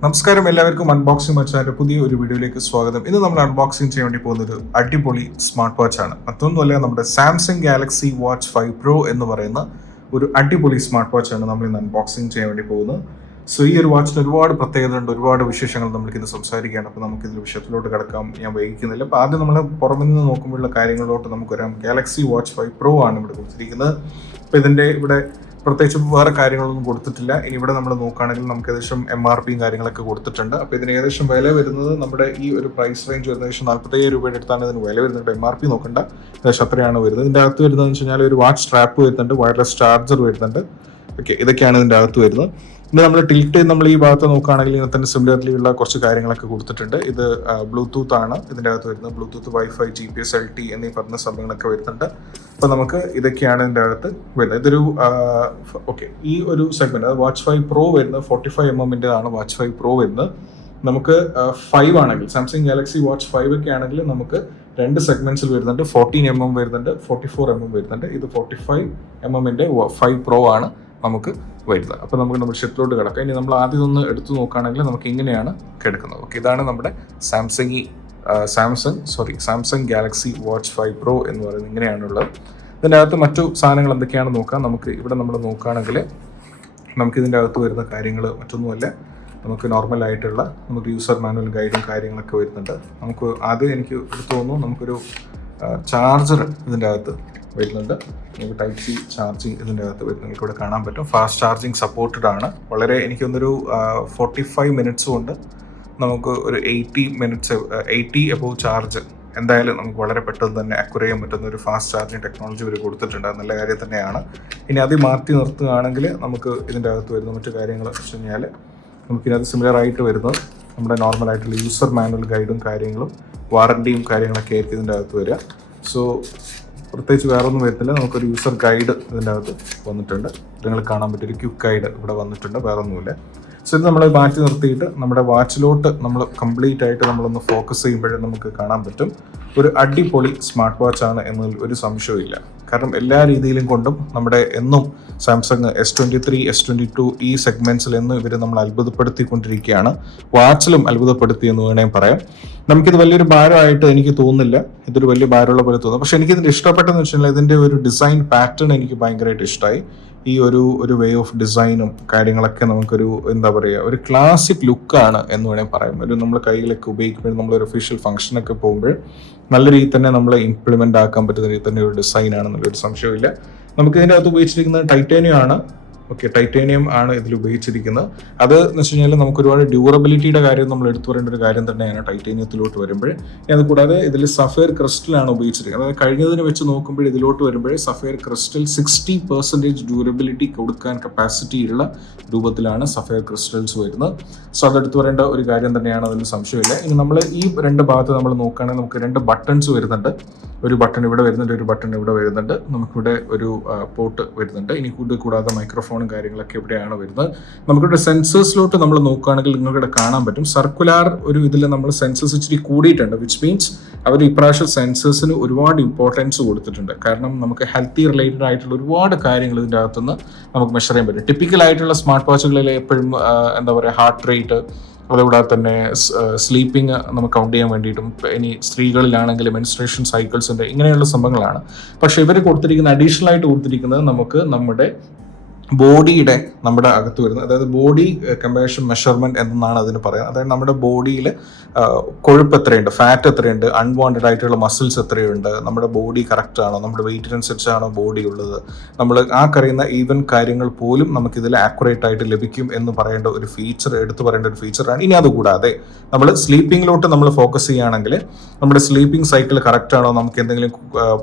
നമസ്കാരം എല്ലാവർക്കും അൺബോക്സിംഗ് മച്ചാന്റെ പുതിയ ഒരു വീഡിയോയിലേക്ക് സ്വാഗതം. ഇന്ന് നമ്മൾ അൺബോക്സിംഗ് ചെയ്യാൻ വേണ്ടി പോകുന്നത് അടിപൊളി സ്മാർട്ട് വാച്ച് ആണ്. മറ്റൊന്നുമല്ല നമ്മുടെ Samsung Galaxy watch five pro എന്ന് പറയുന്ന ഒരു അടിപൊളി സ്മാർട്ട് വാച്ച് ആണ് നമ്മൾ ഇന്ന് അൺബോക്സിംഗ് ചെയ്യാൻ വേണ്ടി പോകുന്നത്. സോ ഈ ഒരു വാച്ചിന് ഒരുപാട് പ്രത്യേകതയുണ്ട് ഒരുപാട് വിശേഷങ്ങൾ നമുക്കിത് സംസാരിക്കുകയാണ് അപ്പോൾ ഇതിൽ വിഷയത്തിലോട്ട് കിടക്കാം. ഞാൻ വൈകിക്കുന്നില്ല അപ്പോൾ ആദ്യം നമ്മൾ പുറമെ നിന്ന് നോക്കുമ്പോഴുള്ള കാര്യങ്ങളിലോട്ട് നമുക്ക് വരാം. ഗാലക്സി വാച്ച് ഫൈവ് പ്രോ ആണ് ഇവിടെ കൊടുത്തിരിക്കുന്നത്. അപ്പോൾ ഇതിന്റെ ഇവിടെ പ്രത്യേകിച്ച് വേറെ കാര്യങ്ങളൊന്നും കൊടുത്തിട്ടില്ല. ഇനി ഇവിടെ നമ്മൾ നോക്കുകയാണെങ്കിൽ നമുക്ക് ഏകദേശം എം ആർ പിയും കാര്യങ്ങളൊക്കെ കൊടുത്തിട്ടുണ്ട്. അപ്പോൾ ഇതിന് ഏകദേശം വില വരുന്നത് നമ്മുടെ ഈ ഒരു പ്രൈസ് റേഞ്ച് വരുന്ന ഏകദേശം നാൽപ്പത്തയ്യായിരം രൂപയുടെ അടുത്താണ് ഇതിന് വില വരുന്നത്. എം ആർ പി നോക്കണ്ട. ഏകദേശം അത്രയാണ് വരുന്നത്. ഇതിന്റെ അകത്ത് വരുന്നതെന്ന് വെച്ച് കഴിഞ്ഞാൽ ഒരു വാച്ച് സ്ട്രാപ്പ് വരുന്നുണ്ട്. വയർലെസ് ചാർജർ വരുന്നുണ്ട്. ഓക്കെ ഇതൊക്കെയാണ് ഇതിന്റെ അകത്ത് വരുന്നത്. ഇന്ന് നമ്മൾ ടിൽറ്റ് നമ്മൾ ഈ ഭാഗത്ത് നോക്കുകയാണെങ്കിൽ ഇതിനകത്ത് സിമിലർലി ഉള്ള കുറച്ച് കാര്യങ്ങളൊക്കെ കൊടുത്തിട്ടുണ്ട്. ഇത് ബ്ലൂടൂത്ത് ആണ്. ഇതിന്റെ അകത്ത് വരുന്നത് Bluetooth WiFi G P S L T എന്നീ പറഞ്ഞ സംഭവങ്ങളൊക്കെ വരുന്നുണ്ട്. അപ്പോൾ നമുക്ക് ഇതൊക്കെയാണ് ഇതിന്റെ അകത്ത് വരുന്നത്. ഇതൊരു ഓക്കെ ഈ ഒരു സെഗ്മെന്റ് അത് വാച്ച് ഫൈവ് പ്രോ വരുന്നത് ഫോർട്ടി ഫൈവ് എം എമ്മിന്റെതാണ് വാച്ച് ഫൈവ് പ്രോ വരുന്നത്. നമുക്ക് ഫൈവ് ആണെങ്കിൽ സാംസങ് ഗാലക്സി വാച്ച് ഫൈവ് ഒക്കെ ആണെങ്കിൽ നമുക്ക് രണ്ട് സെഗ്മെന്റ്സിൽ വരുന്നുണ്ട്. ഫോർട്ടീൻ എം എം വരുന്നുണ്ട്. ഫോർട്ടി ഫോർ എം എം വരുന്നുണ്ട്. ഇത് ഫോർട്ടി ഫൈവ് എം എമ്മിന്റെ ഫൈവ് പ്രോ ആണ്. നമുക്ക് വരുന്നത്. അപ്പോൾ നമുക്ക് നമ്മൾ ഷെറ്റിലോട്ട് കിടക്കാം. ഇനി നമ്മൾ ആദ്യം ഒന്ന് എടുത്തു നോക്കുകയാണെങ്കിൽ നമുക്ക് ഇങ്ങനെയാണ് കിടക്കുന്നത്. ഓക്കെ ഇതാണ് നമ്മുടെ Samsung Samsung sorry Samsung Galaxy watch five pro എന്ന് പറയുന്നത് ഇങ്ങനെയാണുള്ളത്. ഇതിന്റെ അകത്ത് മറ്റു സാധനങ്ങൾ എന്തൊക്കെയാണ് നോക്കാം. നമുക്ക് ഇവിടെ നമ്മൾ നോക്കുകയാണെങ്കിൽ നമുക്ക് ഇതിന്റെ അകത്ത് വരുന്ന കാര്യങ്ങൾ മറ്റൊന്നുമല്ല. നമുക്ക് നോർമലായിട്ടുള്ള നമുക്ക് യൂസർ മാനുവൽ ഗൈഡും കാര്യങ്ങളൊക്കെ വരുന്നുണ്ട്. നമുക്ക് ആദ്യം എനിക്ക് തോന്നുന്നു നമുക്കൊരു ചാർജർ ഇതിന്റെ അകത്ത് വരുന്നുണ്ട്. നമുക്ക് ടൈപ്പ് സി ചാർജിങ് ഇതിന്റെ അകത്ത് വരും നിങ്ങൾക്ക് ഇവിടെ കാണാൻ പറ്റും. ഫാസ്റ്റ് ചാർജിങ് സപ്പോർട്ടഡ് ആണ്. വളരെ എനിക്കൊന്നൊരു ഫോർട്ടി ഫൈവ് മിനിറ്റ്സ് കൊണ്ട് നമുക്ക് ഒരു eighty minutes eighty above charge എന്തായാലും നമുക്ക് വളരെ പെട്ടെന്ന് തന്നെ അക്വർ ചെയ്യാൻ പറ്റുന്ന ഒരു ഫാസ്റ്റ് ചാർജിങ് ടെക്നോളജി ഇവർ കൊടുത്തിട്ടുണ്ട്. നല്ല കാര്യം തന്നെയാണ്. ഇനി അത് മാറ്റി നിർത്തുകയാണെങ്കിൽ നമുക്ക് ഇതിന്റെ അകത്ത് വരുന്ന മറ്റു കാര്യങ്ങൾ വെച്ച് കഴിഞ്ഞാൽ നമുക്കിനകത്ത് സിമിലർ ആയിട്ട് വരുന്നത് നമ്മുടെ നോർമലായിട്ടുള്ള യൂസർ മാനുവൽ ഗൈഡും കാര്യങ്ങളും വാറണ്ടിയും കാര്യങ്ങളൊക്കെ ആയിരിക്കും ഇതിന്റെ അകത്ത് വരിക. സോ പ്രത്യേകിച്ച് വേറെ ഒന്നും വരുന്നില്ല നമുക്കൊരു യൂസർ ഗൈഡ് ഇതിന്റെ അകത്ത് വന്നിട്ടുണ്ട്. നിങ്ങൾ കാണാൻ പറ്റിയ ഒരു ക്യുക്ക് ഗൈഡ് ഇവിടെ വന്നിട്ടുണ്ട്. വേറെ ഒന്നുമില്ല സോ ഇത് നമ്മൾ മാറ്റി നിർത്തിയിട്ട് നമ്മുടെ വാച്ചിലോട്ട് നമ്മൾ കംപ്ലീറ്റ് ആയിട്ട് നമ്മളൊന്ന് ഫോക്കസ് ചെയ്യുമ്പോഴേ നമുക്ക് കാണാൻ പറ്റും. ഒരു അടിപൊളി സ്മാർട്ട് വാച്ച് ആണ് എന്നതിൽ ഒരു സംശയവും കാരണം എല്ലാ രീതിയിലും കൊണ്ടും നമ്മുടെ എന്നും Samsung S twenty three S twenty two ഈ സെഗ്മെന്റ്സിൽ എന്നും ഇവർ നമ്മൾ അത്ഭുതപ്പെടുത്തിക്കൊണ്ടിരിക്കുകയാണ്. വാച്ചിലും അത്ഭുതപ്പെടുത്തി എന്ന് വേണേൽ പറയാം. നമുക്കിത് വലിയൊരു ഭാരമായിട്ട് എനിക്ക് തോന്നുന്നില്ല. ഇതൊരു വലിയ ഭാരമുള്ള പോലെ തോന്നുന്നു. പക്ഷെ എനിക്കിതിന്റെ ഇഷ്ടപ്പെട്ടെന്ന് വെച്ചാൽ ഇതിന്റെ ഒരു ഡിസൈൻ പാറ്റേൺ എനിക്ക് ഭയങ്കരമായിട്ട് ഇഷ്ടമായി ഈ ഒരു ഒരു വേ ഓഫ് ഡിസൈനും കാര്യങ്ങളൊക്കെ നമുക്കൊരു എന്താ പറയുക ഒരു ക്ലാസിക് ലുക്കാണ് എന്ന് വേണമെങ്കിൽ പറയാം. ഒരു നമ്മൾ കയ്യിലൊക്കെ ഉപയോഗിക്കുമ്പോൾ നമ്മളൊരു ഒഫീഷ്യൽ ഫംഗ്ഷനൊക്കെ പോകുമ്പോൾ നല്ല രീതിയിൽ തന്നെ നമ്മൾ ഇംപ്ലിമെന്റ് ആക്കാൻ പറ്റുന്ന രീതിയിൽ തന്നെ ഒരു ഡിസൈൻ ആണെന്നുള്ളൊരു സംശയമില്ല നമുക്ക് ഇതിന്റെ അകത്ത് ഉപയോഗിച്ചിരിക്കുന്നത് ടൈറ്റാനിയം ആണ്. ഓക്കെ ടൈറ്റാനിയം ആണ് ഇതിൽ ഉപയോഗിച്ചിരിക്കുന്നത് അത് എന്ന് വെച്ച് കഴിഞ്ഞാൽ നമുക്ക് ഒരുപാട് ഡ്യൂറബിലിറ്റിയുടെ കാര്യം നമ്മൾ എടുത്തു പറയേണ്ട ഒരു കാര്യം തന്നെയാണ് ടൈറ്റാനിയത്തിലോട്ട് വരുമ്പോൾ അത് കൂടാതെ ഇതിൽ സഫയർ ക്രിസ്റ്റലാണ് ഉപയോഗിച്ചിരിക്കുന്നത്. അതായത് കഴിഞ്ഞതിന് വെച്ച് നോക്കുമ്പോൾ ഇതിലോട്ട് വരുമ്പോൾ sapphire crystal sixty percentage durability കൊടുക്കാൻ കപ്പാസിറ്റി ഉള്ള രൂപത്തിലാണ് സഫയർ ക്രിസ്റ്റൽസ് വരുന്നത്. സോ അതെടുത്തു പറയേണ്ട ഒരു കാര്യം തന്നെയാണ് അതിൽ സംശയമില്ല. ഇനി നമ്മൾ ഈ രണ്ട് ഭാഗത്ത് നമ്മൾ നോക്കുകയാണെങ്കിൽ നമുക്ക് രണ്ട് ബട്ടൺസ് വരുന്നുണ്ട്. ഒരു ബട്ടൺ ഇവിടെ വരുന്നുണ്ട് ഒരു ബട്ടൺ ഇവിടെ വരുന്നുണ്ട്. നമുക്കിവിടെ ഒരു പോർട്ട് വരുന്നുണ്ട്. ഇനി കൂടാതെ മൈക്രോഫോണും കാര്യങ്ങളൊക്കെ ഇവിടെയാണ് വരുന്നത്. നമുക്കിവിടെ സെൻസേഴ്സിലോട്ട് നമ്മൾ നോക്കുകയാണെങ്കിൽ നിങ്ങൾക്കിവിടെ കാണാൻ പറ്റും. സർക്കുലാർ ഒരു ഇതിൽ നമ്മൾ സെൻസേഴ്സ് ഇച്ചിരി കൂടിയിട്ടുണ്ട് വിച്ച് മീൻസ് അവർ ഇപ്രാവശ്യം സെൻസേഴ്സിന് ഒരുപാട് ഇമ്പോർട്ടൻസ് കൊടുത്തിട്ടുണ്ട്. കാരണം നമുക്ക് ഹെൽത്തി റിലേറ്റഡ് ആയിട്ടുള്ള ഒരുപാട് കാര്യങ്ങൾ ഇതിന്റെ അകത്തുനിന്ന് നമുക്ക് മെഷർ ചെയ്യാൻ പറ്റും. ടിപ്പിക്കൽ ആയിട്ടുള്ള സ്മാർട്ട് വാച്ചുകളിൽ എപ്പോഴും എന്താ പറയുക ഹാർട്ട് റേറ്റ് അതുകൂടാതെ തന്നെ സ്ലീപ്പിംഗ് നമുക്ക് കൗണ്ട് ചെയ്യാൻ വേണ്ടിയിട്ടും ഇനി സ്ത്രീകളിലാണെങ്കിൽ മെൻസ്ട്രേഷൻ സൈക്കിൾസിന്റെ ഇങ്ങനെയുള്ള സംഭവങ്ങളാണ്. പക്ഷേ ഇവർ കൊടുത്തിരിക്കുന്ന അഡീഷണൽ ആയിട്ട് കൊടുത്തിരിക്കുന്നത് നമുക്ക് നമ്മുടെ ബോഡിയുടെ നമ്മുടെ അകത്ത് വരുന്ന അതായത് ബോഡി കമ്പേഷൻ മെഷർമെന്റ് എന്നാണ് അതിന് പറയുന്നത് അതായത് നമ്മുടെ ബോഡിയിൽ കൊഴുപ്പ് എത്രയുണ്ട് ഫാറ്റ് എത്രയുണ്ട് അൺവാണ്ടഡ് ആയിട്ടുള്ള മസിൽസ് എത്രയുണ്ട് നമ്മുടെ ബോഡി കറക്റ്റ് ആണോ നമ്മുടെ വെയിറ്റിനനുസരിച്ചാണോ ബോഡി ഉള്ളത്. നമ്മൾ ആ കറിയുന്ന ഈവൻ കാര്യങ്ങൾ പോലും നമുക്ക് ഇതിൽ ആക്യുറേറ്റ് ആയിട്ട് ലഭിക്കും എന്ന് പറയേണ്ട ഒരു ഫീച്ചർ എടുത്തു പറയേണ്ട ഒരു ഫീച്ചറാണ് ഇനി അതുകൂടാതെ നമ്മൾ സ്ലീപ്പിങ്ങിലോട്ട് നമ്മൾ ഫോക്കസ് ചെയ്യുകയാണെങ്കിൽ നമ്മുടെ സ്ലീപ്പിംഗ് സൈക്കിൾ കറക്റ്റ് ആണോ നമുക്ക് എന്തെങ്കിലും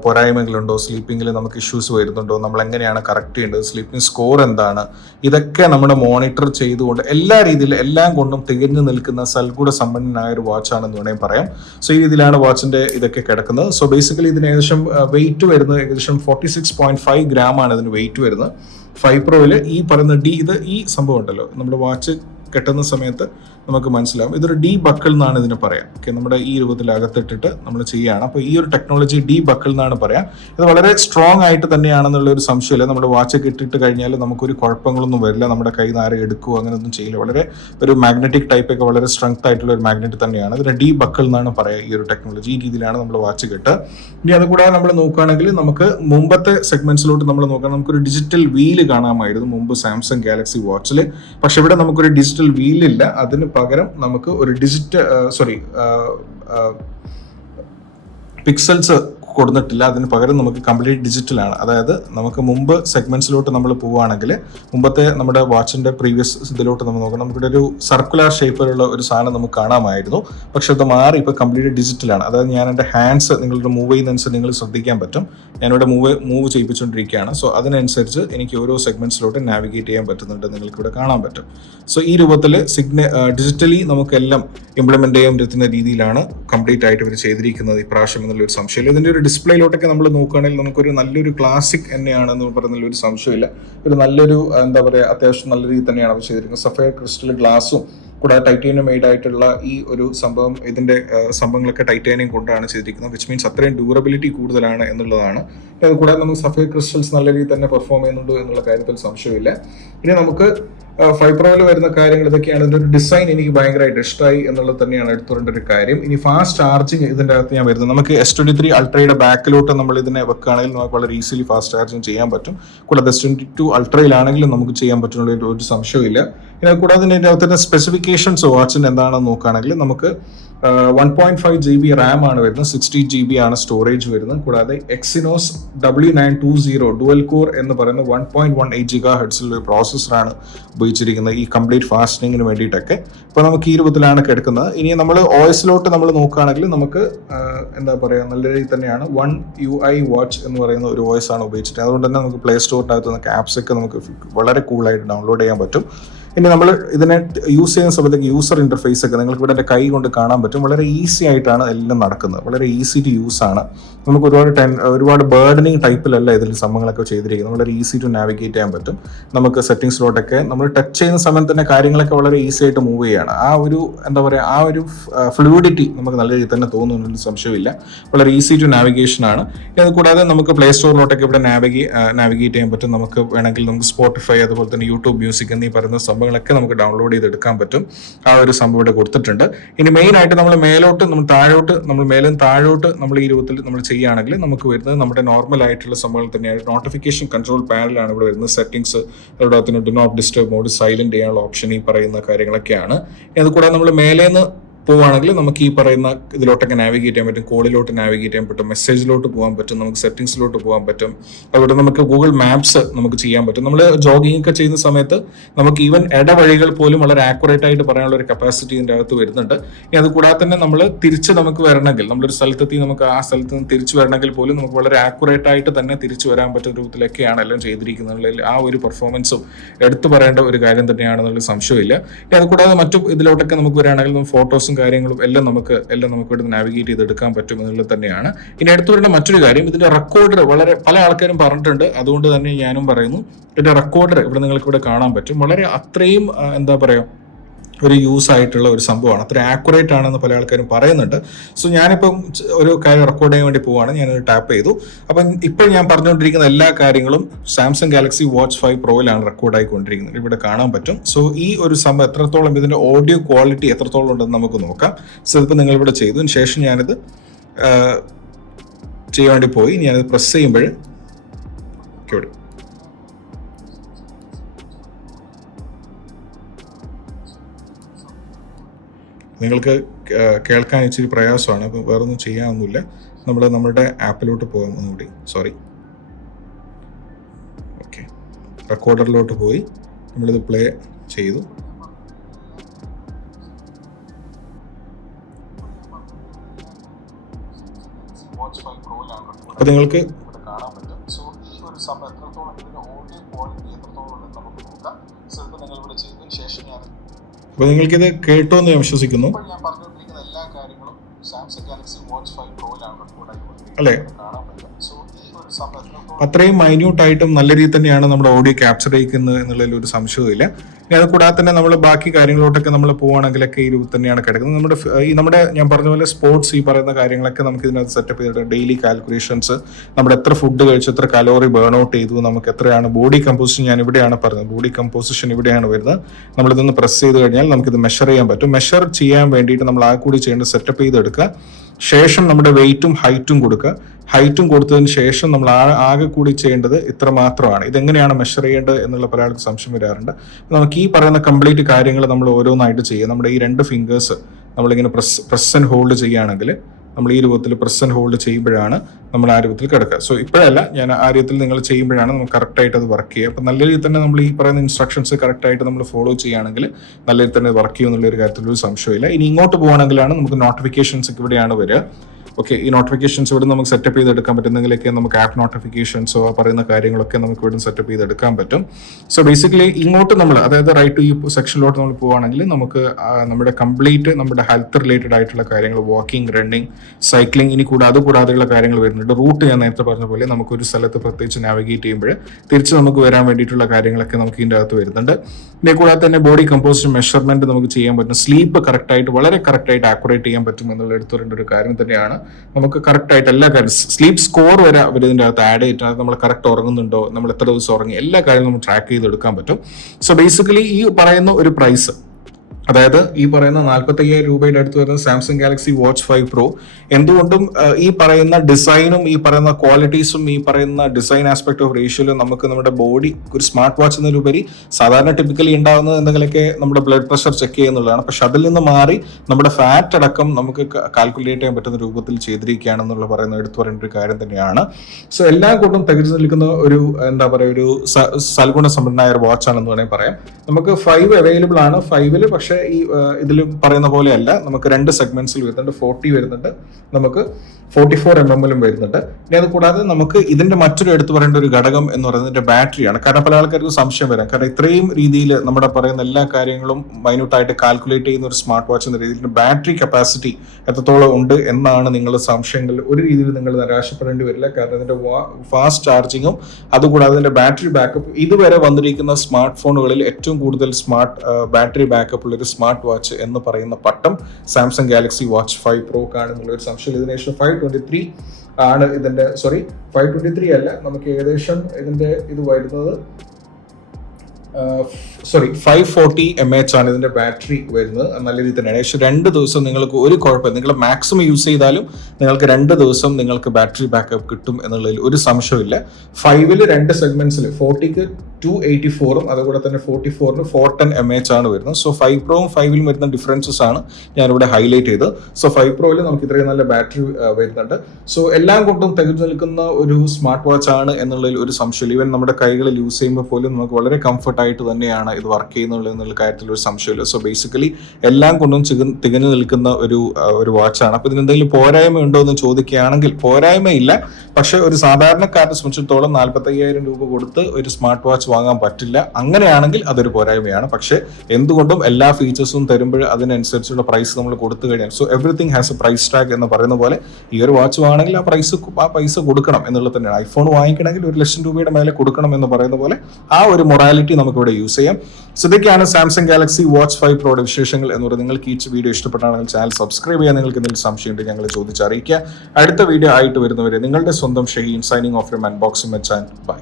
പോരായ്മകളുണ്ടോ സ്ലീപ്പിങ്ങിൽ നമുക്ക് ഇഷ്യൂസ് വരുന്നുണ്ടോ നമ്മൾ എങ്ങനെയാണ് കറക്റ്റ് ചെയ്യേണ്ടത് സ്ലീപ്പിംഗ് സ്കോർ എന്താണ്? ഇതൊക്കെ നമ്മുടെ മോണിറ്റർ ചെയ്തുകൊണ്ട് എല്ലാ രീതിയിലും എല്ലാം കൊണ്ടും തികഞ്ഞു നിൽക്കുന്ന സൽഗുണ സമ്പന്നനായ ഒരു വാച്ചാണെന്ന് വേണമെങ്കിൽ പറയാം. സോ ഈ രീതിയിലാണ് വാച്ചിന്റെ ഇതൊക്കെ കിടക്കുന്നത്. സോ ബേസിക്കലി ഇതിന് ഏകദേശം വെയിറ്റ് വരുന്നത് ഏകദേശം forty six point five gram ആണ് ഇതിന് വെയിറ്റ് വരുന്നത്. ഫൈവ് പ്രോയിൽ ഈ പറയുന്ന ഡി ഇത് ഈ സംഭവം ഉണ്ടല്ലോ. നമ്മുടെ വാച്ച് കെട്ടുന്ന സമയത്ത് നമുക്ക് മനസ്സിലാവും. ഇതൊരു ഡി ബക്കിൾ എന്നാണ് ഇതിന് പറയാം. ഓക്കെ നമ്മുടെ ഈ രൂപത്തിൽ അകത്തിട്ടിട്ട് നമ്മൾ ചെയ്യുകയാണ് അപ്പോൾ ഈ ഒരു ടെക്നോളജി ഡി ബക്കിൾ എന്നാണ് പറയാം. ഇത് വളരെ സ്ട്രോങ് ആയിട്ട് തന്നെയാണെന്നുള്ള ഒരു സംശയമില്ല. നമ്മുടെ വാച്ച് കെട്ടിട്ട് കഴിഞ്ഞാൽ നമുക്കൊരു കുഴപ്പങ്ങളൊന്നും വരില്ല. നമ്മുടെ കൈ നേരെ എടുക്കുകയോ അങ്ങനെയൊന്നും ചെയ്യില്ല. വളരെ ഒരു മാഗ്നറ്റിക് ടൈപ്പ് ഒക്കെ വളരെ സ്ട്രെങ്ത് ആയിട്ടുള്ള ഒരു മാഗ്നറ്റ് തന്നെയാണ്. ഇതിന് ഡി ബക്കിൾ എന്നാണ് പറയുക ഈ ഒരു ടെക്നോളജി ഈ രീതിയിലാണ് നമ്മൾ വാച്ച് കെട്ട് ഇനി അതുകൂടാതെ നമ്മൾ നോക്കുകയാണെങ്കിൽ നമുക്ക് മുമ്പത്തെ സെഗ്മെന്റ്സിലോട്ട് നമ്മൾ നോക്കുകയാണെങ്കിൽ നമുക്കൊരു ഡിജിറ്റൽ വീൽ കാണാമായിരുന്നു. മുമ്പ് സാംസങ് ഗാലക്സി വാച്ചിൽ പക്ഷെ ഇവിടെ നമുക്കൊരു ഡിജിറ്റൽ വീലില്ല അതിന് പകരം നമുക്ക് ഒരു ഡിജിറ്റൽ സോറി പിക്സൽസ് കൊടുത്തിട്ടില്ല. അതിന് പകരം നമുക്ക് കംപ്ലീറ്റ് ഡിജിറ്റലാണ്. അതായത് നമുക്ക് മുമ്പ് സെഗ്മെന്റ്സിലോട്ട് നമ്മൾ പോവുകയാണെങ്കിൽ മുമ്പത്തെ നമ്മുടെ വാച്ചിന്റെ പ്രീവിയസ് ഇതിലോട്ട് നമ്മൾ നോക്കണം. നമുക്കിവിടെ ഒരു സർക്കുലർ ഷേപ്പിലുള്ള ഒരു സാധനം നമുക്ക് കാണാമായിരുന്നു. പക്ഷെ അത് മാറി ഇപ്പോൾ കംപ്ലീറ്റ് ഡിജിറ്റലാണ്. അതായത് ഞാൻ എന്റെ ഹാൻഡ്സ് നിങ്ങളുടെ മൂവ് ചെയ്യുന്നതനുസരിച്ച് നിങ്ങൾ ശ്രദ്ധിക്കാൻ പറ്റും. ഞാനിവിടെ മൂവ് മൂവ് ചെയ്യിപ്പിച്ചുകൊണ്ടിരിക്കുകയാണ്. സോ അതിനനുസരിച്ച് എനിക്ക് ഓരോ സെഗ്മെന്റ്സിലോട്ട് നാവിഗേറ്റ് ചെയ്യാൻ പറ്റുന്നുണ്ട്. നിങ്ങൾക്ക് ഇവിടെ കാണാൻ പറ്റും. സോ ഈ രൂപത്തിൽ സിഗ്ന ഡിജിറ്റലി നമുക്കെല്ലാം ഇംപ്ലിമെന്റ് ചെയ്യാൻ പറ്റുന്ന രീതിയിലാണ് കംപ്ലീറ്റ് ആയിട്ട് ഇവർ ചെയ്തിരിക്കുന്നത്. എന്നുള്ള ഒരു സംശയമില്ല. ഇതിന്റെ ഒരു ഡിസ്പ്ലേയിലോട്ടൊക്കെ നമ്മൾ നോക്കുകയാണെങ്കിൽ നമുക്കൊരു നല്ലൊരു ക്ലാസിക് തന്നെയാണെന്ന് പറയുന്നതിൽ ഒരു സംശയമില്ല. ഒരു നല്ലൊരു എന്താ പറയുക അത്യാവശ്യം നല്ല രീതിയിൽ തന്നെയാണ് അവർ ചെയ്തിരിക്കുന്നത്. സഫയർ ക്രിസ്റ്റൽ ഗ്ലാസും കൂടാതെ ടൈറ്റേനിയം മെയ്ഡ് ആയിട്ടുള്ള ഈ ഒരു സംഭവം ഇതിന്റെ സംഭവങ്ങളൊക്കെ ടൈറ്റേനിയം കൊണ്ടാണ് ചെയ്തിരിക്കുന്നത് വിച്ച് മീൻസ് അത്രയും ഡ്യൂറബിലിറ്റി കൂടുതലാണ് എന്നുള്ളതാണ്. കൂടാതെ നമുക്ക് സഫയർ ക്രിസ്റ്റൽസ് നല്ല രീതിയിൽ തന്നെ പെർഫോം ചെയ്യുന്നുണ്ട് എന്നുള്ള കാര്യത്തിൽ സംശയമില്ല. ഇനി നമുക്ക് ഫൈബ്രോയിൽ വരുന്ന കാര്യങ്ങൾ ഇതൊക്കെയാണ്. ഇതിന്റെ ഒരു ഡിസൈൻ എനിക്ക് ഭയങ്കരമായിട്ട് ഇഷ്ടമായി എന്നുള്ളത് തന്നെയാണ് എടുത്തുകൊണ്ട് ഒരു കാര്യം. ഇനി ഫാസ്റ്റ് ചാർജിങ് ഇതിന്റെ അകത്ത് ഞാൻ വരുന്നത്. നമുക്ക് എസ് ട്വന്റി ത്രീ അൾട്രയുടെ ബാക്കിലോട്ട് നമ്മൾ ഇതിനെ വെക്കുകയാണെങ്കിൽ നമുക്ക് വളരെ ഈസിലി ഫാസ്റ്റ് ചാർജിങ് ചെയ്യാൻ പറ്റും. കൂടാതെ എസ് ട്വന്റി ടു അൾട്രയിലാണെങ്കിലും നമുക്ക് ചെയ്യാൻ പറ്റുന്ന ഒരു- സംശയമില്ല പിന്നെ കൂടാതെ ഇതിന്റെ തന്നെ സ്പെസിഫിക്കേഷൻസ് വാച്ചിന് എന്താണെന്ന് നോക്കുകയാണെങ്കിൽ നമുക്ക് one point five G B RAM ആണ് വരുന്നത്. സിക്സ്റ്റി ജി ബി ആണ് സ്റ്റോറേജ് വരുന്നത്. കൂടാതെ Exynos W nine two zero dual core എന്ന് പറയുന്ന one point one eight giga ഹെഡ്സിലുള്ള പ്രോസസ്സറാണ് ഉപയോഗിച്ചിരിക്കുന്നത് ഈ കംപ്ലീറ്റ് ഫാസ്റ്റിങ്ങിന് വേണ്ടിയിട്ടൊക്കെ. ഇപ്പോൾ നമുക്ക് ഈ രൂപത്തിലാണ് കിടക്കുന്നത്. ഇനി നമ്മൾ ഓയസിലോട്ട് നമ്മൾ നോക്കുകയാണെങ്കിൽ നമുക്ക് എന്താ പറയുക നല്ല രീതിയിൽ തന്നെയാണ് വൺ യു ഐ വാച്ച് എന്ന് പറയുന്ന ഒരു വോയിസ് ആണ് ഉപയോഗിച്ചിട്ട്. അതുകൊണ്ട് തന്നെ നമുക്ക് പ്ലേ സ്റ്റോറിനകത്ത് നമുക്ക് ആപ്സ് ഒക്കെ നമുക്ക് വളരെ കൂളായിട്ട് ഡൗൺലോഡ് ചെയ്യാൻ പറ്റും. ഇനി നമ്മൾ ഇതിനെ യൂസ് ചെയ്യുന്ന സമയത്തേക്ക് യൂസർ ഇന്റർഫേസ് ഒക്കെ നിങ്ങൾക്ക് ഇവിടെ കൈ കൊണ്ട് കാണാൻ പറ്റും. വളരെ ഈസി ആയിട്ടാണ് എല്ലാം നടക്കുന്നത്. വളരെ ഈസി ടു യൂസ് ആണ്. നമുക്ക് ഒരുപാട് ടെൻ ഒരുപാട് ബേർഡനിങ് ടൈപ്പിലല്ല ഇതിൽ സംഭവങ്ങളൊക്കെ ചെയ്തിരിക്കുന്നത്. വളരെ ഈസി ടു നാവിഗേറ്റ് ചെയ്യാൻ പറ്റും. നമുക്ക് സെറ്റിംഗ്സിലോട്ടൊക്കെ നമ്മൾ ടച്ച് ചെയ്യുന്ന സമയത്ത് തന്നെ കാര്യങ്ങളൊക്കെ വളരെ ഈസി ആയിട്ട് മൂവ് ചെയ്യാണ്. ആ ഒരു എന്താ പറയുക ആ ഒരു ഫ്ലൂയിഡിറ്റി നമുക്ക് നല്ല രീതിയിൽ തന്നെ തോന്നുന്നൊരു സംശയമില്ല വളരെ ഈസി ടു നാവിഗേഷൻ ആണ്. ഇത് കൂടാതെ നമുക്ക് പ്ലേ സ്റ്റോറിലോട്ടൊക്കെ ഇവിടെ നാവിഗേ നാവിഗേറ്റ് ചെയ്യാൻ പറ്റും. നമുക്ക് വേണമെങ്കിൽ നമുക്ക് സ്പോട്ടിഫൈ അതുപോലെ തന്നെ യൂട്യൂബ് മ്യൂസിക് എന്നീ പറയുന്ന സംഭവങ്ങളൊക്കെ നമുക്ക് ഡൗൺലോഡ് ചെയ്ത് എടുക്കാൻ പറ്റും. ആ ഒരു സംഭവം ഇവിടെ കൊടുത്തിട്ടുണ്ട്. ഇനി മെയിൻ ആയിട്ട് നമ്മൾ മേലോട്ട് നമ്മൾ താഴോട്ട് നമ്മൾ മേലും താഴോട്ട് നമ്മൾ ഈ രൂപത്തിൽ നമ്മൾ ചെയ്യുകയാണെങ്കിൽ നമുക്ക് വരുന്നത് നമ്മുടെ നോർമൽ ആയിട്ടുള്ള സംഭവങ്ങൾ തന്നെയാണ്. നോട്ടിഫിക്കേഷൻ കൺട്രോൾ പാനലാണ് ഇവിടെ വരുന്നത്. സെറ്റിംഗ്സ് അതോടൊപ്പം do not disturb mode silent ചെയ്യാനുള്ള ഓപ്ഷൻ ഈ പറയുന്ന കാര്യങ്ങളൊക്കെയാണ്. അതുകൂടാതെ അത് കൂടാതെ നമ്മൾ മേലേന്ന് പോവുകയാണെങ്കിൽ നമുക്ക് ഈ പറയുന്ന ഇതിലോട്ടൊക്കെ നാവിഗേറ്റ് ചെയ്യാൻ പറ്റും കോളിലോട്ട് നാവിഗേറ്റ് ചെയ്യാൻ പറ്റും മെസ്സേജിലോട്ട് പോകാൻ പറ്റും നമുക്ക് സെറ്റിംഗ്സിലോട്ട് പോകാൻ പറ്റും. അതുപോലെ നമുക്ക് ഗൂഗിൾ മാപ്സ് നമുക്ക് ചെയ്യാൻ പറ്റും. നമ്മൾ ജോഗിങ് ഒക്കെ ചെയ്യുന്ന സമയത്ത് നമുക്ക് ഈവൻ ഇടവഴികൾ പോലും വളരെ ആക്യുറേറ്റ് ആയിട്ട് പറയാനുള്ള ഒരു കപ്പാസിറ്റി ഇതിന്റെ അകത്ത് വരുന്നുണ്ട്. ഇനി അത് കൂടാതെ തന്നെ നമ്മൾ തിരിച്ച് നമുക്ക് വരണമെങ്കിൽ നമ്മളൊരു സ്ഥലത്തെത്തി നമുക്ക് ആ സ്ഥലത്ത് നിന്ന് തിരിച്ചു വരണമെങ്കിൽ പോലും നമുക്ക് വളരെ ആക്യുറേറ്റ് ആയിട്ട് തന്നെ തിരിച്ചു വരാൻ പറ്റുന്ന രൂപത്തിലൊക്കെയാണ് എല്ലാം ചെയ്തിരിക്കുന്നത്. ആ ഒരു പെർഫോമൻസും എടുത്തു പറയേണ്ട ഒരു കാര്യം തന്നെയാണെന്നുള്ള സംശയമില്ല ഇനി അത് കൂടാതെ മറ്റു ഇതിലോട്ടൊക്കെ നമുക്ക് വരികയാണെങ്കിൽ ഫോട്ടോസും കാര്യങ്ങളും എല്ലാം നമുക്ക് എല്ലാം നമുക്ക് ഇവിടെ നാവിഗേറ്റ് ചെയ്തെടുക്കാൻ പറ്റും എന്നുള്ളത് തന്നെയാണ്. ഇനി എടുത്തു വരേണ്ട മറ്റൊരു കാര്യം ഇതിന്റെ റെക്കോർഡർ വളരെ പല ആൾക്കാരും പറഞ്ഞിട്ടുണ്ട്. അതുകൊണ്ട് തന്നെ ഞാനും പറയുന്നു ഇതിന്റെ റെക്കോർഡർ ഇവിടെ നിങ്ങൾക്ക് ഇവിടെ കാണാൻ പറ്റും. വളരെ അത്രയും എന്താ പറയുക ഒരു യൂസ് ആയിട്ടുള്ള ഒരു സംഭവമാണ്. അത്ര ആക്യുറേറ്റ് ആണെന്ന് പല ആൾക്കാരും പറയുന്നുണ്ട്. സോ ഞാനിപ്പം ഒരു കാര്യം റെക്കോർഡ് ചെയ്യാൻ വേണ്ടി പോവാണ്. ഞാനത് ടാപ്പ് ചെയ്തു. അപ്പം ഇപ്പോൾ ഞാൻ പറഞ്ഞുകൊണ്ടിരിക്കുന്ന എല്ലാ കാര്യങ്ങളും സാംസങ് ഗാലക്സി വാച്ച് ഫൈവ് പ്രോയിലാണ് റെക്കോർഡ് ആയിക്കൊണ്ടിരിക്കുന്നത്. ഇവിടെ കാണാൻ പറ്റും. സോ ഈ ഒരു സംഭവം എത്രത്തോളം ഇതിന്റെ ഓഡിയോ ക്വാളിറ്റി എത്രത്തോളം ഉണ്ടെന്ന് നമുക്ക് നോക്കാം. സോ ഇതിപ്പോൾ നിങ്ങൾ ഇവിടെ ചെയ്തു. ശേഷം ഞാനിത് ചെയ്യാൻ വേണ്ടി പോയി. ഞാനത് പ്രസ് ചെയ്യുമ്പോൾ ഇവിടെ. നിങ്ങൾക്ക് കേൾക്കാൻ ഇച്ചിരി പ്രയാസമാണ്. വേറെ ഒന്നും ചെയ്യാനൊന്നുമില്ല. നമ്മൾ നമ്മുടെ ആപ്പിലോട്ട് പോകാം ഒന്നുകൂടി. സോറി. ഓക്കെ. റെക്കോർഡറിലോട്ട് പോയി. നമ്മളിത് പ്ലേ ചെയ്തു. അപ്പം നിങ്ങൾക്ക് കാണാൻ പറ്റും. സോ ഒരു സംഭവം എത്രത്തോളം ഇതിന്റെ ഓഡിയോ ക്വാളിറ്റി എത്രത്തോളം ഉണ്ടെന്ന് നമുക്ക് നോക്കാം. സോ ഇപ്പോൾ നിങ്ങൾ ഇവിടെ ചെയ്തതിന് ശേഷം ഞാൻ അപ്പോൾ നിങ്ങൾക്കിത് കേട്ടോ എന്ന് ഞാൻ വിശ്വസിക്കുന്നു അല്ലേ? അത്രയും മൈന്യൂട്ടായിട്ടും നല്ല രീതിയിൽ തന്നെയാണ് നമ്മുടെ ഓഡിയോ ക്യാപ്ചർ ചെയ്യിക്കുന്നത് എന്നുള്ളതിൽ ഒരു സംശയവുമില്ല. ഇനി അത് കൂടാതെ തന്നെ നമ്മൾ ബാക്കി കാര്യങ്ങളോട്ടൊക്കെ നമ്മൾ പോവുകയാണെങ്കിലൊക്കെ ഈ രൂപത്തിൽ തന്നെയാണ് കിടക്കുന്നത്. നമ്മുടെ ഈ നമ്മുടെ ഞാൻ പറഞ്ഞ പോലെ സ്പോർട്സ് ഈ പറയുന്ന കാര്യങ്ങളൊക്കെ നമുക്ക് ഇതിനകത്ത് സെറ്റപ്പ് ചെയ്തിട്ട് ഡെയിലി കാൽക്കുലേഷൻസ് നമ്മൾ എത്ര ഫുഡ് കഴിച്ചു എത്ര കലോറി ബേൺ ഔട്ട് ചെയ്തു നമുക്ക് എത്രയാണ് ബോഡി കമ്പോസിഷൻ ഞാൻ ഇവിടെയാണ് പറഞ്ഞത്. ബോഡി കമ്പോസിഷൻ ഇവിടെയാണ് വരുന്നത്. നമ്മളിതൊന്ന് പ്രസ് ചെയ്ത് കഴിഞ്ഞാൽ നമുക്കിത് മെഷർ ചെയ്യാൻ പറ്റും. മെഷർ ചെയ്യാൻ വേണ്ടിയിട്ട് നമ്മൾ ആ കൂടി ചെയ്യേണ്ട സെറ്റപ്പ് ചെയ്തെടുക്കുക. ശേഷം നമ്മുടെ വെയിറ്റും ഹൈറ്റും കൊടുക്കുക. ഹൈറ്റും കൊടുത്തതിന് ശേഷം നമ്മൾ ആകെ കൂടി ചെയ്യേണ്ടത് ഇത്ര മാത്രമാണ്. ഇതെങ്ങനെയാണ് മെഷർ ചെയ്യേണ്ടത് എന്നുള്ള പല ആൾക്കും സംശയം വരാറുണ്ട്. നമുക്ക് ഈ പറയുന്ന കംപ്ലീറ്റ് കാര്യങ്ങൾ നമ്മൾ ഓരോന്നായിട്ട് ചെയ്യുക. നമ്മുടെ ഈ രണ്ട് ഫിംഗേഴ്സ് നമ്മളിങ്ങനെ പ്രസ് പ്രസ് ആൻഡ് ഹോൾഡ് ചെയ്യുകയാണെങ്കിൽ നമ്മൾ ഈ രൂപത്തിൽ പ്രസന്റ് ഹോൾഡ് ചെയ്യുമ്പോഴാണ് നമ്മൾ ആ രൂപത്തിൽ കിടക്കുക. സോ ഇപ്പോഴല്ല ഞാൻ ആ രൂപത്തിൽ നിങ്ങൾ ചെയ്യുമ്പോഴാണ് നമുക്ക് കറക്റ്റ് ആയിട്ട് അത് വർക്ക് ചെയ്യുക. അപ്പം നല്ല രീതിയിൽ തന്നെ നമ്മൾ ഈ പറയുന്ന ഇൻസ്ട്രക്ഷൻസ് കറക്റ്റ് ആയിട്ട് നമ്മൾ ഫോളോ ചെയ്യുകയാണെങ്കിൽ നല്ല രീതിയിൽ തന്നെ വർക്ക് ചെയ്യുമെന്നുള്ള ഒരു കാര്യത്തിലൊരു സംശയമില്ല ഇനി ഇങ്ങോട്ട് പോകുകയാണെങ്കിലാണ് നമുക്ക് നോട്ടിഫിക്കേഷൻസ് ഇവിടെയാണ് വരിക. ഓക്കെ ഈ നോട്ടിഫിക്കേഷൻസ് ഇവിടെ നമുക്ക് സെറ്റപ്പ് ചെയ്തെടുക്കാൻ പറ്റുന്നെങ്കിലൊക്കെ നമുക്ക് ആപ്പ് നോട്ടിഫിക്കേഷൻസോ ആ പറയുന്ന കാര്യങ്ങളൊക്കെ നമുക്ക് ഇവിടെ സെറ്റപ്പ് ചെയ്തെടുക്കാൻ പറ്റും സോ ബേസിക്കലി ഇങ്ങോട്ട് നമ്മൾ അതായത് റൈറ്റ് ടു ഈ സെക്ഷനിലോട്ട് നമ്മൾ പോവുകയാണെങ്കിൽ നമുക്ക് നമ്മുടെ കംപ്ലീറ്റ് നമ്മുടെ ഹെൽത്ത് റിലേറ്റഡ് ആയിട്ടുള്ള കാര്യങ്ങൾ വാക്കിംഗ് റണ്ണിങ് സൈക്ലിംഗ് ഇനി കൂടാതെ കൂടാതെയുള്ള കാര്യങ്ങൾ വരുന്നുണ്ട് റൂട്ട് ഞാൻ നേരത്തെ പറഞ്ഞ പോലെ നമുക്ക് ഒരു സ്ഥലത്ത് പ്രത്യേകിച്ച് നാവിഗേറ്റ് ചെയ്യുമ്പോൾ തിരിച്ച് നമുക്ക് വരാൻ വേണ്ടിയിട്ടുള്ള കാര്യങ്ങളൊക്കെ നമുക്ക് ഇതിന്റെ അകത്ത് വരുന്നുണ്ട് ഇനി കൂടാതെ തന്നെ ബോഡി കമ്പോസിഷൻ മെഷർമെന്റ് നമുക്ക് ചെയ്യാൻ പറ്റും സ്ലീപ്പ് കറക്റ്റായിട്ട് വളരെ കറക്റ്റായിട്ട് ആക്യുറേറ്റ് ചെയ്യാൻ പറ്റും എന്നുള്ള എടുത്തു പറയേണ്ട ഒരു കാര്യം തന്നെയാണ് നമുക്ക് കറക്റ്റ് ആയിട്ട് എല്ലാ കാര്യം സ്ലീപ്പ് സ്കോർ വരെ അവർ ഇതിന്റെ അകത്ത് ആഡ് ചെയ്തിട്ട് അത് നമ്മൾ കറക്റ്റ് ഉറങ്ങുന്നുണ്ടോ നമ്മൾ എത്ര ദിവസം ഉറങ്ങി എല്ലാ കാര്യങ്ങളും നമുക്ക് ട്രാക്ക് ചെയ്തെടുക്കാൻ പറ്റും. സോ ബേസിക്കലി ഈ പറയുന്ന ഒരു പ്രൈസ് അതായത് ഈ പറയുന്ന നാൽപ്പത്തി അയ്യായിരം രൂപയുടെ അടുത്ത് വരുന്ന Samsung Galaxy watch five pro എന്തുകൊണ്ടും ഈ പറയുന്ന ഡിസൈനും ഈ പറയുന്ന ക്വാളിറ്റീസും ഈ പറയുന്ന ഡിസൈൻ ആസ്പെക്ട് ഓഫ് റേഷ്യോയിലും നമുക്ക് നമ്മുടെ ബോഡി ഒരു സ്മാർട്ട് വാച്ച് എന്നതിലുപരി സാധാരണ ടിപ്പിക്കലി ഉണ്ടാകുന്ന എന്തെങ്കിലുമൊക്കെ നമ്മുടെ ബ്ലഡ് പ്രഷർ ചെക്ക് ചെയ്യുന്നുള്ളതാണ്. പക്ഷെ അതിൽ നിന്ന് മാറി നമ്മുടെ ഫാറ്റ് അടക്കം നമുക്ക് കാൽക്കുലേറ്റ് ചെയ്യാൻ പറ്റുന്ന രൂപത്തിൽ ചെയ്തിരിക്കുകയാണെന്നുള്ള പറയുന്ന എടുത്തു പറയേണ്ട ഒരു കാര്യം തന്നെയാണ്. സോ എല്ലാം കൊണ്ടും തികച്ചു നിൽക്കുന്ന ഒരു എന്താ പറയുക ഒരു സൽഗുണ സമ്പന്നമായ ഒരു വാച്ച് ആണെന്ന് വേണമെങ്കിൽ പറയാം. നമുക്ക് ഫൈവ് അവൈലബിൾ ആണ്. ഫൈവിൽ പക്ഷേ ഈ ഇതിൽ പറയുന്ന പോലെയല്ല. നമുക്ക് രണ്ട് സെഗ്മെന്റ്സിൽ വരുന്നുണ്ട്. ഫോർട്ടി വരുന്നുണ്ട്. നമുക്ക് ഫോർട്ടി ഫോർ എം എമ്മിലും വരുന്നുണ്ട്. ഇനി അത് കൂടാതെ നമുക്ക് ഇതിന്റെ മറ്റൊരു എടുത്തു പറയേണ്ട ഒരു ഘടകം എന്ന് പറയുന്നത് ഇതിന്റെ ബാറ്ററിയാണ്. കാരണം പല ആൾക്കാർക്കും സംശയം വരാം. കാരണം ഇത്രയും രീതിയിൽ നമ്മുടെ പറയുന്ന എല്ലാ കാര്യങ്ങളും മൈന്യൂട്ടായിട്ട് കാൽക്കുലേറ്റ് ചെയ്യുന്ന ഒരു സ്മാർട്ട് വാച്ച് എന്ന രീതിയിൽ ബാറ്ററി കപ്പാസിറ്റി എത്രത്തോളം ഉണ്ട് എന്നാണ് നിങ്ങളുടെ സംശയങ്ങൾ. ഒരു രീതിയിൽ നിങ്ങൾ നിരാശപ്പെടേണ്ടി വരില്ല. കാരണം ഇതിന്റെ ഫാസ്റ്റ് ചാർജിങ്ങും അതുകൂടാതെ ഇതിന്റെ ബാറ്ററി ബാക്കപ്പ് ഇതുവരെ വന്നിരിക്കുന്ന സ്മാർട്ട് ഫോണുകളിൽ ഏറ്റവും കൂടുതൽ സ്മാർട്ട് ബാറ്ററി ബാക്കപ്പ് ഉള്ള ഒരു സ്മാർട്ട് വാച്ച് എന്ന് പറയുന്ന പട്ടം Samsung Galaxy watch five pro കാണുന്നുള്ള ഒരു സംശയം ഇതിന് ശേഷം ഫൈവ് ട്വന്റി ത്രീ ആണ് ഇതിന്റെ സോറി ഫൈവ് ട്വന്റി ത്രീ അല്ല. നമുക്ക് ഏകദേശം ഇതിന്റെ ഇത് വരുന്നത് sorry five forty M H ആണ് ഇതിന്റെ ബാറ്ററി വരുന്നത്. നല്ല രീതിയിൽ തന്നെയാണ് ഏകദേശം രണ്ട് ദിവസം നിങ്ങൾക്ക് ഒരു കുഴപ്പമില്ല. നിങ്ങൾ മാക്സിമം യൂസ് ചെയ്താലും നിങ്ങൾക്ക് രണ്ട് ദിവസം നിങ്ങൾക്ക് ബാറ്ററി ബാക്കപ്പ് കിട്ടും എന്നുള്ളതിൽ ഒരു സംശയമില്ല ഫൈവിൽ രണ്ട് സെഗ്മെന്റ്സിൽ ഫോർട്ടിക്ക് ടു എയ്റ്റി ഫോറും അതുകൂടെ തന്നെ ഫോർട്ടി ഫോറിന് ഫോർ ടെൻ എം എച്ച് ആണ് വരുന്നത്. സോ ഫൈവ് പ്രോവും ഫൈവിലും വരുന്ന ഡിഫറൻസസ് ആണ് ഞാനിവിടെ ഹൈലൈറ്റ് ചെയ്തത്. സോ ഫൈവ് പ്രോയിൽ നമുക്ക് ഇത്രയും നല്ല ബാറ്ററി വരുന്നുണ്ട്. സോ എല്ലാം കൊണ്ടും തികച്ചു നിൽക്കുന്ന ഒരു സ്മാർട്ട് വാച്ച് ആണ് എന്നുള്ളതിൽ ഒരു സംശയമില്ല ഈവൻ നമ്മുടെ കൈകളിൽ യൂസ് ചെയ്യുമ്പോൾ പോലും നമുക്ക് വളരെ കംഫർട്ട് ആയിട്ട് തന്നെയാണ് ഇത് വർക്ക് ചെയ്യുന്നുള്ളത് എന്നുള്ള കാര്യത്തിൽ ഒരു സംശയമില്ല. സോ ബേസിക്കലി എല്ലാം കൊണ്ടും തികഞ്ഞു നിൽക്കുന്ന ഒരു ഒരു വാച്ചാണ് അപ്പൊ ഇതിനെന്തെങ്കിലും പോരായ്മ ഉണ്ടോ എന്ന് ചോദിക്കുകയാണെങ്കിൽ പോരായ്മയില്ല പക്ഷെ ഒരു സാധാരണക്കാരനെ സംബന്ധിച്ചിടത്തോളം നാൽപ്പത്തി അയ്യായിരം രൂപ കൊടുത്ത് ഒരു സ്മാർട്ട് വാച്ച് വാങ്ങാൻ പറ്റില്ല. അങ്ങനെയാണെങ്കിൽ അതൊരു പോരായ്മയാണ്. പക്ഷേ എന്തുകൊണ്ടും എല്ലാ ഫീച്ചേഴ്സും തരുമ്പോൾ അതിനനുസരിച്ചുള്ള പ്രൈസ് നമ്മൾ കൊടുത്തു കഴിഞ്ഞാൽ so everything has a price tag എന്ന് പറയുന്ന പോലെ ഈ ഒരു വാച്ച് വാങ്ങണമെങ്കിൽ ആ പ്രൈസ് ആ പൈസ കൊടുക്കണം എന്നുള്ളത് തന്നെയാണ്. ഐഫോൺ വാങ്ങിക്കണമെങ്കിൽ ഒരു ലക്ഷം രൂപയുടെ മേലെ കൊടുക്കണം എന്ന് പറയുന്ന പോലെ ആ ഒരു മൊറാലിറ്റി നമുക്ക് ഇവിടെ യൂസ് ചെയ്യാം. സോ ഇതൊക്കെയാണ് സാംസങ് ഗാലക്സി വാച്ച് ഫൈവ് പ്രോയുടെ വിശേഷങ്ങൾ എന്ന് പറയുന്നത്. നിങ്ങൾക്ക് ഈ വീഡിയോ ഇഷ്ടപ്പെട്ടാണെങ്കിൽ ചാനൽ സബ്സ്ക്രൈബ് ചെയ്യാൻ നിങ്ങൾക്ക് എന്തെങ്കിലും സംശയം ഉണ്ടെങ്കിൽ ഞങ്ങളെ ചോദിച്ചറിയിക്കുക. അടുത്ത വീഡിയോ ആയിട്ട് വരുന്നവരെ നിങ്ങളുടെ സ്വന്തം ഷെയ്യും സൈനിങ് ഓഫ് യം അൺബോക്സിംഗ് ചാനൽ ബൈ